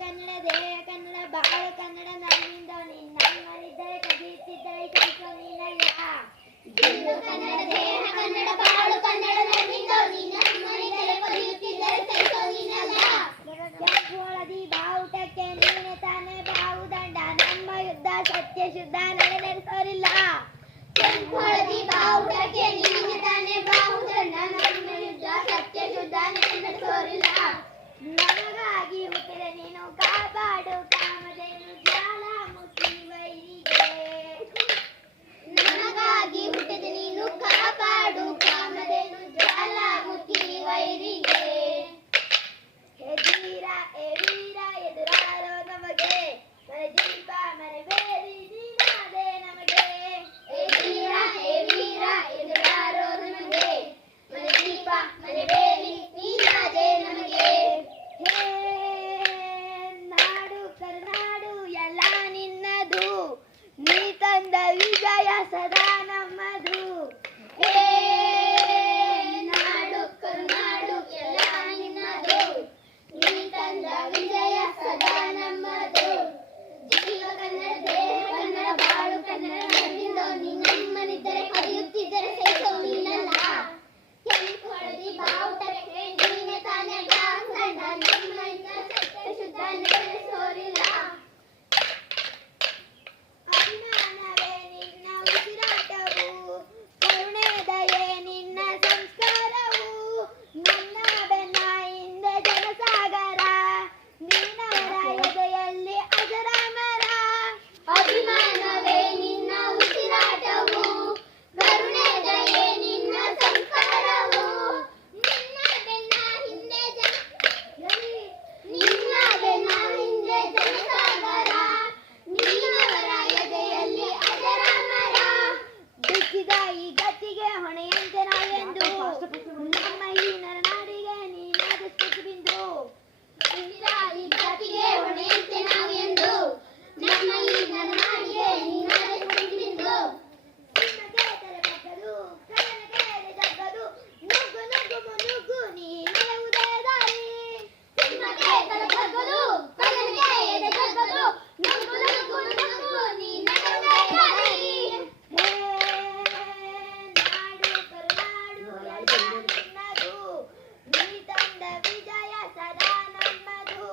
ಕನ್ನಡ ದೇಹ ಕನ್ನಡ ಬಾಳ ಕನ್ನಡ ನನ್ನಿಂದ ನಮ್ಮನಿದ್ದರೆ ಕದಿಯುತ್ತಿದ್ದರೆ ಕಲಿಸೋ ನೀನಲ್ಲ. ಕನ್ನಡ ದೇಹ ಕನ್ನಡ ಬಾಳು ಕನ್ನಡ ನನ್ನಿಂದ ನಮ್ಮನಿದ್ದರೆ ಕದಿಯುತ್ತಿದ್ದರೆ ಕಲಿಸೋ ನೀನಲ್ಲ. ಕೆಂಪು ಹಳದಿ ಬಾವುಟಕ್ಕೆ ನೀನೆ ತಾನೇ ಬಾವುದಂಡ, ನಮ್ಮ ಯುದ್ಧ ಸತ್ಯ ಶುದ್ಧ ನಡೆಸೋರಿಲ್ಲ. ಕೆಂಪು ಹಳದಿ ಬಾವುಟಕ್ಕೆ ನೀನೆ ತಾನೇ ಬಾವುದಂಡ, ನಮ್ಮ ಯುದ್ಧ ಸತ್ಯ ಶುದ್ಧ ನಡೆಸೋರಿಲ್ಲ. ನಮಗಾಗಿ ಹುಟ್ಟಿದ ನೀನು ಕಾಪಾಡು ಕಾಮಧೇನು ಜ್ವಾಲಾಮುಖಿ ವೈರಿಗೆ. ನಮಗಾಗಿ ಹುಟ್ಟಿದ ನೀನು ಕಾಪಾಡು ಕಾಮಧೇನು ಜ್ವಾಲಾಮುಖಿ ವೈರಿಗೆ. ಹೇ ಧೀರ ಹೇ ವೀರ ಎದುರಾರೋ ನಮಗೆ, ಮರದೀಪ ಮರಬೇರಿ ನೀನಾದೆ ನಮಗೆ. ಹೇ ಧೀರ ಹೇ ವೀರ ಎದುರಾರೋ ನಮಗೆ, ಮರದೀಪ ಮರಬೇರಿ ನೀನಾದೆ ನಮಗೆ. ಹೇ ನಾಡು ಕರುನಾಡು ಎಲ್ಲ ನಿನ್ನದು, ನೀ ತಂದ ವಿಜಯ ಸದಾ ನಮ್ಮದು. ಹೇ ನಾಡು ಕರುನಾಡು ಎಲ್ಲ ನಿನ್ನದು, ನೀ ತಂದ ವಿಜಯ ಸದಾ ನಮ್ಮದು. ಜೀವ ಕನ್ನಡ ದೇಹ ಕನ್ನಡ ಬಾಳು ಕನ್ನಡ ನನ್ನಿಂದ ನಮ್ಮನಿದ್ದರೆ ಕದಿಯುತ್ತಿದ್ದರೆ ಸಹಿಸೋ ನೀನಲ್ಲ. ಕೆಂಪು ಹಳದಿ ಬಾವುಟಕ್ಕೆ ನೀನೆ ತಾನೇ ಬಾವುದಂಡ, ನಮ್ಮಿಂದ ಸತ್ಯ ಶುದ್ಧ ನಡೆಸೋರಿಲ್ಲ. ಅಭಿಮಾನವೇ ನಿನ್ನ ಉಸಿರಾಟವು, ಕರುಣೆ ದಯೆ ನಿನ್ನ ಸಂಸ್ಕಾರವು. ನನ್ನ ಬೆನ್ನ ಹಿಂದೆ ಜನಸಾಗರ, ನೀನವರ ಎದೆಯಲ್ಲಿ ಅಜರಾಮರ. ಅಭಿಮಾನವೇ ನಿನ್ನ ಉಸಿರಾಟವು, ಕರುಣೆ ದಯೆ ನಿನ್ನ ಸಂಸ್ಕಾರವು. ನಿನ್ನ ಬೆನ್ನ ಹಿಂದೆ ಜನಸಾಗರ, ನೀನವರ ಎದೆಯಲ್ಲಿ ಅಜರಾಮರ. ಬಿಚ್ಚಿದ ಈ ಗತಿಗೆ ಹೊಣೆಯಂತೆ ನಾವೆಂದು, ನಮ್ಮ ಈ ನರನಾಡಿಗೆ ನೀನಾದ ಸ್ಫೂರ್ತಿಬಿಂದು. ಬಿಚ್ಚಿದ ಈ ಗತಿಗೆ ಹೊಣೆಯಂತೆ ನಾವೆಂದು, ನಮ್ಮ ಈ ನರನಾಡಿಗೆ ನೀನಾದ ಸ್ಫೂರ್ತಿಬಿಂದು. ಸಿಂಹಕ್ಕೆ ತಲೆ ಬಗ್ಗದು ಕಳ್ಳನಿಗೆ ಎದೆ ಜಗ್ಗದು, ನುಗ್ಗು ನುಗ್ಗು ಮುನುಗ್ಗು ನೀ ನಡೆಯುವುದೇ ದಾರಿ. ಸಿಂಹಕ್ಕೆ ತಲೆ ಬಗ್ಗದು ಕಳ್ಳನಿಗೆ ಎದೆ ಜಗ್ಗದು, ನುಗ್ಗು ನುಗ್ಗು ಮುನುಗ್ಗು ನೀ ನಡೆಯುವುದೇ ದಾರಿ. ಹೇ ನಾಡು ಕರುನಾಡು ಎಲ್ಲ ನಿನ್ನದು, ನೀ ತಂದ ವಿಜಯ ಸದಾ ನಮ್ಮದು.